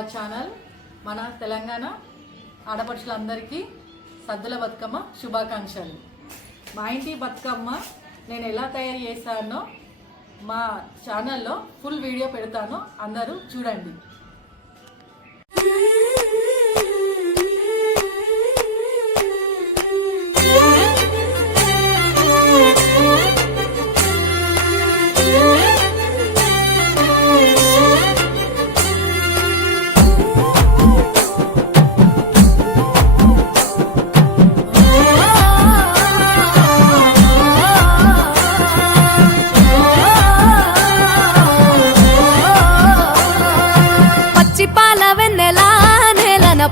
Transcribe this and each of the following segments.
Our channel. మన తెలంగాణ ఆడపడుచులందరికీ సద్దుల బతుకమ్మ శుభాకాంక్షలు. మా ఇంటి బతుకమ్మ నేను ఎలా తయారు చేశానో మా ఛానల్లో ఫుల్ వీడియో పెడతాను, అందరూ చూడండి.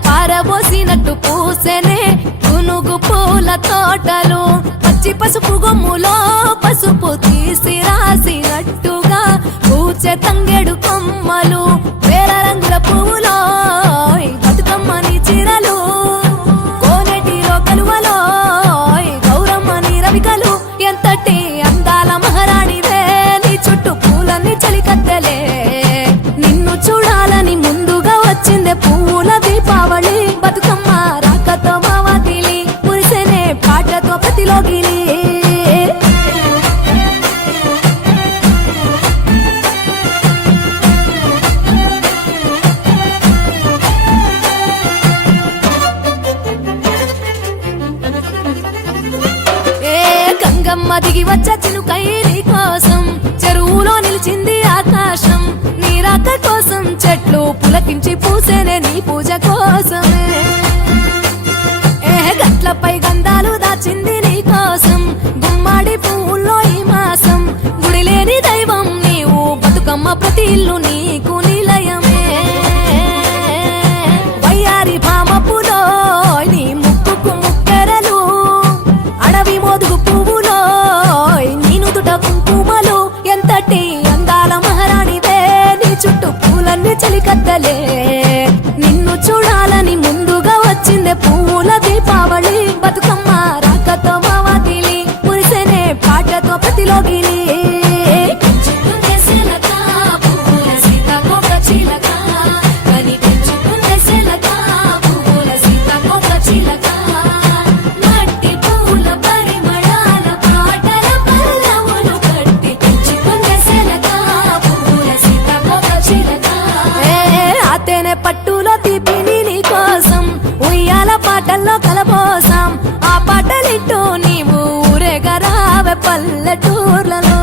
పారబోసినట్టు పూసెనే గునుగు పూల తోటలు, పచ్చి పసుపు గొమ్ములో పసుపు తీసి రాసినట్టుగా పూచె తంగెడు కొమ్మలు, వేల రంగుల పువ్వులో బతుకమ్మని చీరలు, కోనేటిలో కలువలో గౌరమ్మని రవికలు, ఎంతటి అందాల మహారాణివే నీ చుట్టూ పూలన్నీ చలికత్తెలే. నిన్ను చూడాలని ముందుగా వచ్చిందే పువ్వుల దీపావళి, బతుకమ్మ రాకతో మావాతిలి మురిసెనే పాటతో ప్రతిలోగిలి. గంగమ్మ దిగి వచ్చ చినుకై నీ కోసం చెరువులో నిలిచింది ఆకాశం, నీ రాక కోసం చెట్లు పులకించి పూసేనే నీ పూజ కోసమే. గట్లపై గంధాలు దాచింది నీ కోసం, గుమ్మాడి పువ్వుల్లో ఈ మాసం, గుడి లేని దైవం నీవు బతుకమ్మ ప్రతి ఇల్లు నీకు నిలయమే. వయ్యారి భామపులో నీ ముక్కుకు ముక్కెరలు, అడవి మోదుగు పువ్వులో నీ నుదుట కుంకుమలు, ఎంతటి అందాల మహారాణివే నీ చుట్టూ పూలన్నీ చలికత్తలే. నిన్ను చూడాలని ముందుగా వచ్చిందే పువ్వుల దీపావళి, బతుకమ్మ రాకతో మావాతిలి మురిసెనే పాటతో ప్రతిలోగిలి. పట్టులో తీపిని నీ కోసం ఉయ్యాల పాటల్లో కలబోసాం, ఆ పాటలింటూ నీవు ఊరేగరావే పల్లెటూర్లలో.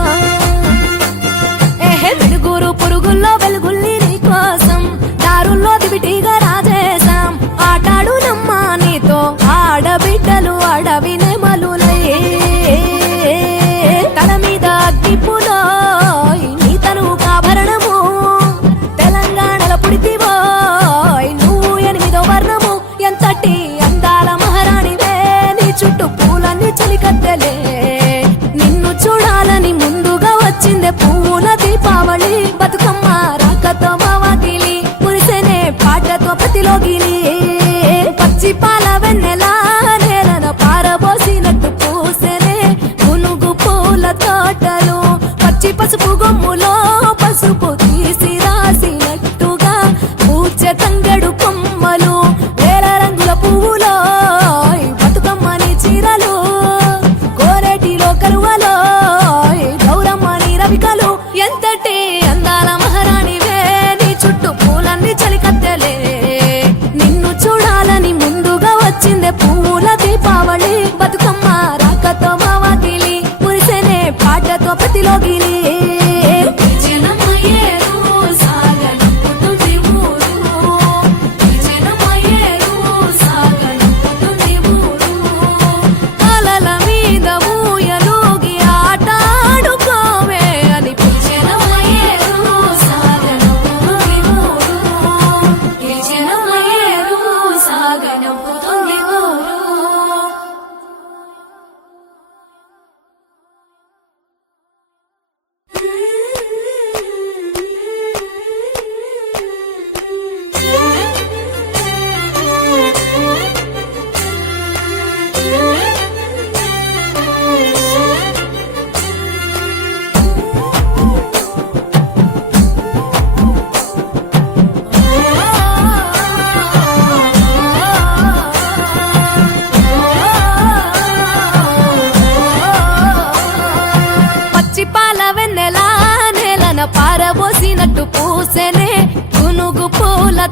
వెలుగురు పురుగుల్లో వెలుగుల్ని నీ కోసం దారుల్లో దివిటిగా రాజేశాం, ఆటాడు నమ్మా నీతో ఆడబిడ్డలు అడవి నెమలులై. తల మీద అగ్గిపులో నీ తను ఆభరణము, తెలంగాణలో పుడితివో నువ్వు 8వ వర్ణము, ఎంతటి అందాల మహారాణివే నీ చుట్టూ పూలన్నీ చలికత్తెలే. నిన్ను చూడాలని ముందుగా వచ్చిందే పువ్వుల దీపావళి, బతుకమ్మ రాకతో మావాతిలి మురిసెనే పాటతో ప్రతిలోగిలి. పచ్చి పాల వెన్నెలా నేలన పారబోసినట్టు పూసెనే గునుగు పూల తోటలు, పచ్చి పసుపు గొమ్ములో పసుపు తీసి రాసినట్టుగా పూచె తంగెడు కొమ్మలు, వేల రంగుల పువ్వులో బతుకమ్మని చీరలు, కోరేటిలో కలువలో గౌరమ్మని రవికలు,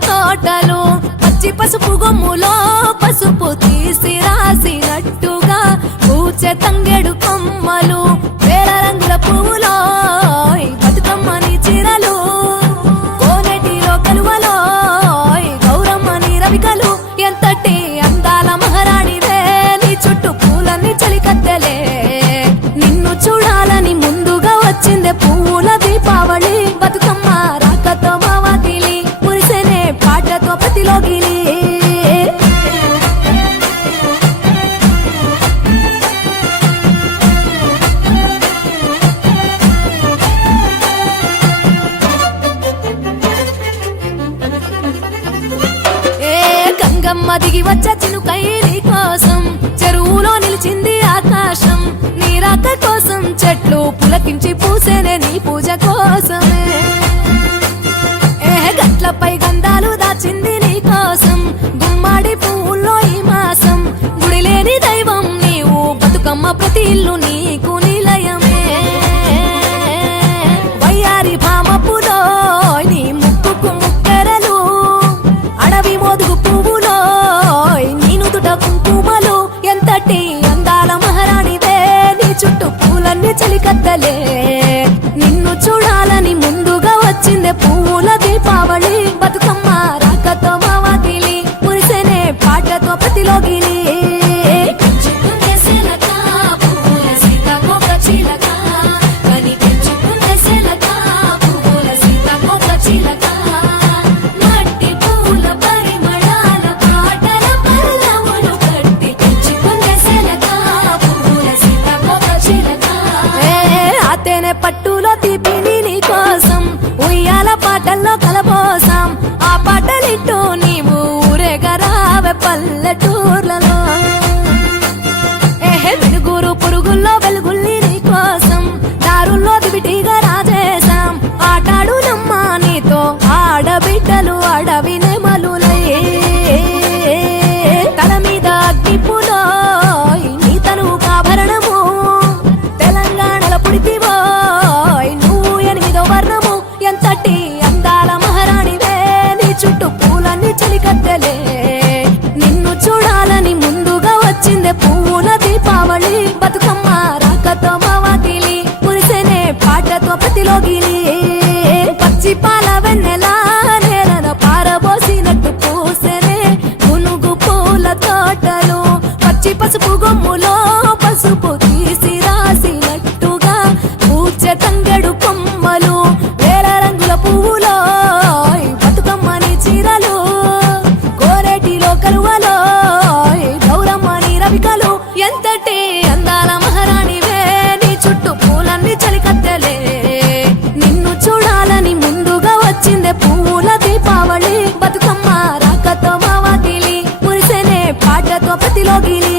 తోటలు పచ్చి పసుపు గొమ్ములో పసుపు తీసి రాసినట్టుగా పూచే తంగెడు కొమ్మలు వేల రంగుల పువ్వులో బతుకమ్మని చీరలు కోనేటిలో కలువలో గౌరమ్మని రవికలు ఎంతటి అందాల మహారాణివే నీ చుట్టూ పూలన్నీ చలికత్తెలే నిన్ను చూడాలని ముందుగా వచ్చిందే పూల దీపావళి బతుకమ్మ రాకతో మా వాకిలి మురిసెనే పాటతో ప్రతిలోగిలి గంగమ్మ దిగి వచ్చ చినుకై నీ కోసం చెరువులో నిలిచింది ఆకాశం నీ రాక కోసం చెట్లు పులకించి పూసేనే నీ పూజ కోసమే గట్లపై గంధాలు దాచింది నీ కోసం గుమ్మాడి పువ్వుల్లో ఈ మాసం గుడి లేని దైవం నీవు బతుకమ్మ ప్రతి ఇల్లు నీకు నిలయమే వయ్యారి భామపులో నీ ముక్కుకు ముక్కెరలు అడవి మోదుగు పువ్వులో నీనుదుట కుంకుమలు ఎంతటి అందాల మహారాణివే నీ చుట్టూ పూలన్నీ చలికత్తలే నిన్ను చూడాలని ముందుగా వచ్చిందే పూల దీపావళి బతుకమ్మ రాకతో మా వాకిలి మురిసెనే పాటతో ప్రతిలోగిలి పట్టులో తీపిని నీ కోసం ఉయ్యాల పాటల్లో కలపోసాం ఆ పాటలిట్టు నీవు ఊరేగరావే పల్లెటూర్లలో వెలుగురు పురుగుల్లో వెలుగుల్ని నీ కోసం దారుల్లో దివిటిగా రాజేశాం ఆటాడు నమ్మా నీతో ఆడబిడ్డలు అడవి నెమలులే తల మీద అగ్నిపులో నీ తనువు కాభరణము తెలంగాణలో పుడితివో నువ్వు 8వ వర్ణము ఎంతటి అందాల మహారాణివే నీ చుట్టూ పూలన్నీ చలికత్తెలే నిన్ను చూడాలని ముందుగా వచ్చిందే పూల దీపావళి బతుకమ్మ రాకతో మా వాకిలి మురిసెనే పాటతో ప్రతిలోగిలి పచ్చి పాల వెన్నెలా నేలన పారబోసినట్టు పూసెనే మునుగు పూల తోటలు పచ్చి పసుపు గొమ్ములో పసుపు తీసి రాసినట్టుగా పూచే తంగెడు కొమ్మలు వేల రంగుల పువ్వులో బతుకమ్మని చీరలు కోరేటిలో కలువలో గౌరమ్మని రవికలు ఎంతటి అందాల మహారాణివే నీ చుట్టూ పూలన్నీ చలికత్తెలే నిన్ను చూడాలని ముందుగా వచ్చిందే పూల దీపావళి బతుకమ్మ రాకతో మా వాకిలి మురిసెనే పాటతో ప్రతిలోగిలి